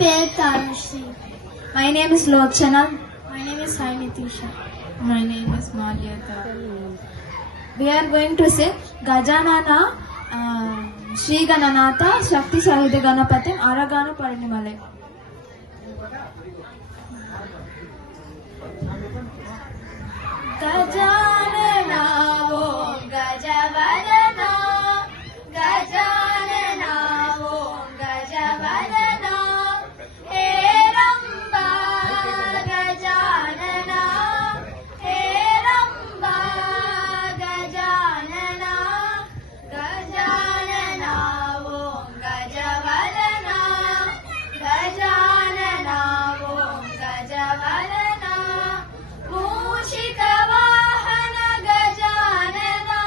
పేరు Tanushree. My name is Lochana. My name is Sai Nitisha. My name is Maryata. We are going to say Gajanana Shri Gananatha Shakti Sahita Ganapatim Aragana Parinimale. Gajanana Om Gajavadana, Gajanana Om Gajavadana, He Ramba Gajanana, He Ramba Gajanana, Gajanana Om Gajavadana, Gajanana Om Gajavadana, Mushika Vahana Gajanana,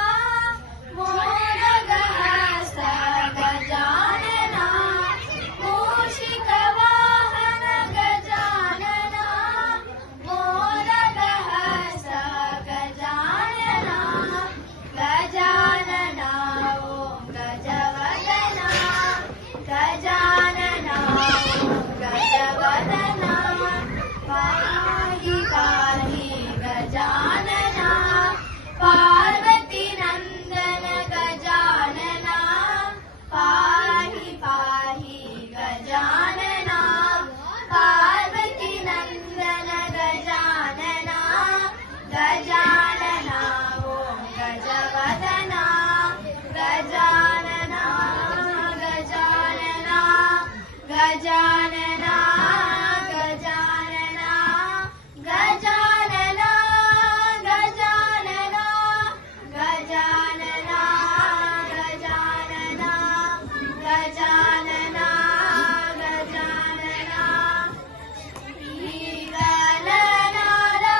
Modagahasta Gajanana, Mushika Vahana Gajanana, Modagahasta Gajanana, Gajanana Om Gajavadana, Gajanana Om Gajavadana, Pahi Pahi Gajanana, Parvati Nandana Gajanana, Pahi Pahi Gajanana, Parvati Nandana Gajanana, Gajanana Om Gajavadana, Gajanana, Gajanana, Gajanana, Gajanana, Gajanana, Gajanana, Gajanana, Gajanana, Gajanana, Gajanana, Srigalanala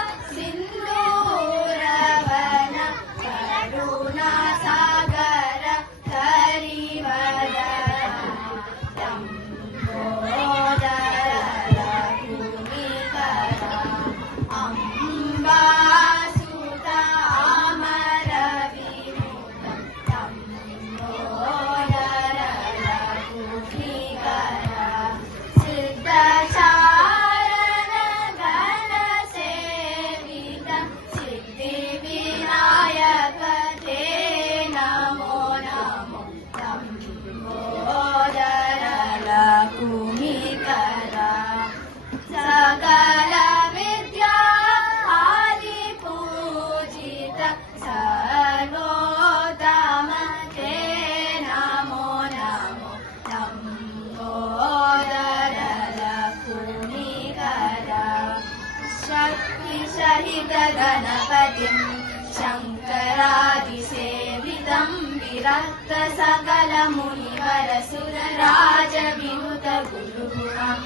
Sindhuravana Karuna Sagara Karivadara Dambodara Bhumikara Amba Sutta Amara Vimuta Dambodara Bhumikara Siddha Charana Gana Sevita Siddhi Vinayaka Te Namo Namo Dambodara Bhumikara Sakala Vidya Adi Pujita Sarvodama Te Namo Namo Dambodara Bhumikara Shakti Sahita Ganapatim Shankaradi Sevitam Virakta Sakala Munivara Sura Raja Vinuta Guruguram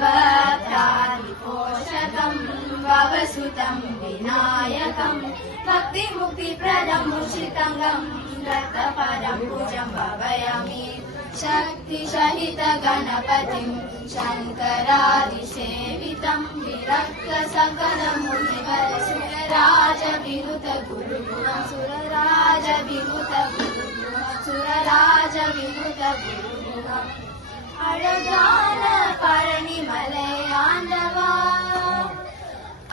Bhaktadi Poshakam Vavasutam Vinayakam Bhakti Mukti Pradam Mushitangam Rattaparam Pujam Bhavayami Shakti Shahita Ganapatim Shankaradi Sevitam Virakta Sakala Munivara Sura Raja Vinuta Guruguram Sura Raja Vinuta Guruguram Sura Raja Vinuta Guruguram அழகான பழனி மலை ஆண்டவா,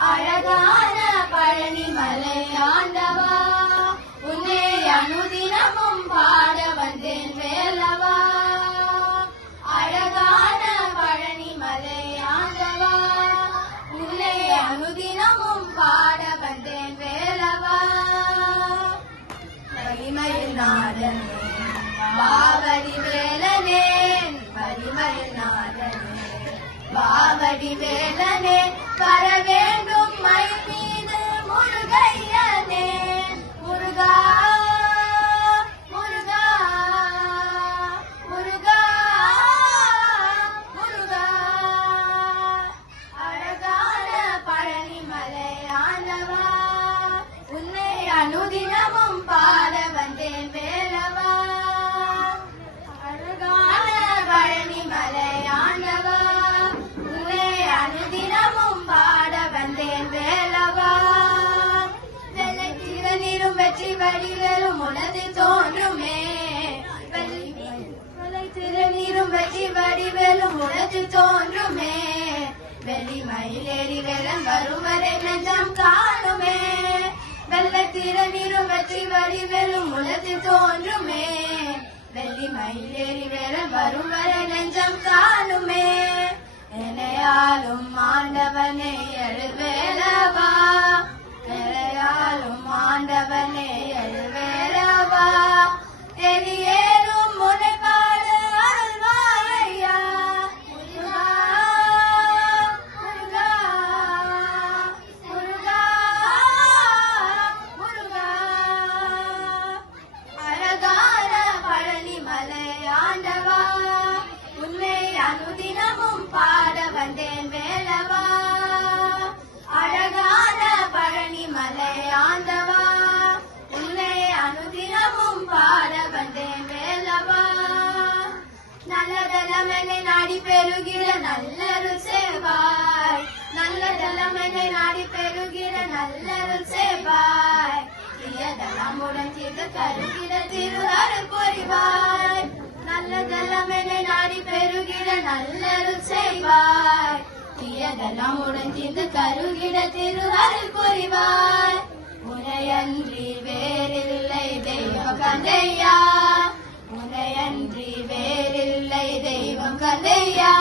அழகான பழனி மலை ஆண்டவா, உன்னை அனுதினமும் பாட வந்தேன் வேலவா. அழகான பழனி மலை ஆண்டவா, உன்னை அனுதினமும் பாட வந்தேன் வேலவா. வலிமையில் நாதனே பாவடி வேலனே, வலிமையில் நாதனே பாவடி வேலனே, வர வேண்டும் மை மீது முருகையனே. முருகா முருகா முருகா முருகா. அழகான பழனி மலை ஆண்டவா, உன்னை அனுதினமும் பாட வந்தேன் வேலவா. அழகான பழனி மலை ஆண்டவா, உன்னை அனுதினமும் பாட வந்தேன் வேலவா. வெள்ளை திருநீரும் வெற்றி வடிவேலும் உனது தோன்றுமே, வெள்ளை திருநீரும் வெற்றி வடிவேலும் உனது தோன்றுமே. மயிலேறி வேலன் வரும் வரை நெஞ்சம் காணுமே வெள்ளத்திர நீரும் வெற்றி வடிவெறும் உலகில் தோன்றுமே வெள்ளி மயிலேறி வேலன் வரும் வரை நெஞ்சம் காணுமே எனையாலும் ஆண்டவனே எழுவேலவா எனையாலும் ஆண்டவனே எழுவேலவா எலியேறும் முனைப்பாடு அருள்வாரையா முருகா முருகா முருகா முருகா அழகான பழனி மலை ஆண்டவா உன்னை அனுதினமும் பாட வந்தேன் வேலவா அழகான பழனி மலை ஆண்டவா உன்னை அனுதினமும் பாட வந்தேன் வேலவா நல்லதெல்லாமெனை நாடி பெறுகிற நல்லருள் சேவாய் நல்லதெல்லாமெனை நாடி பெறுகிற நல்லருள் சேவாய் தீயதெல்லாமுடன் தீர்த்து தருகிற திரு அருள் புரிவாய் நல்லதெல்லாமெனை நாடி பெறுகிற நல்லருள் செய்வாய் தீயதெல்லாமுடன் தீர்த்து தருகிற திரு அருள் புரிவாய் உனையன்றி வேறில்லை தெய்வம் கந்தையா உனையன்றி வேறில்லை தெய்வம் கந்தையா